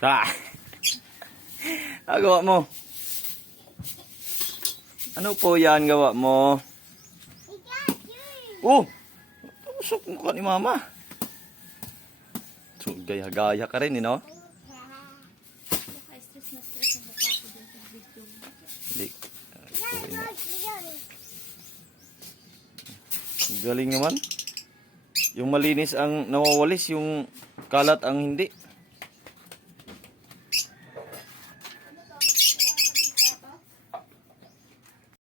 Ah! Gawa mo? Ano po yan gawa mo? Oh! Tusok mo ka ni mama. So, gaya-gaya ka rin, no? Stress na stress ang mukha ko dun sa video. Hindi. Galing naman. Yung malinis ang nawawalis, yung kalat ang hindi.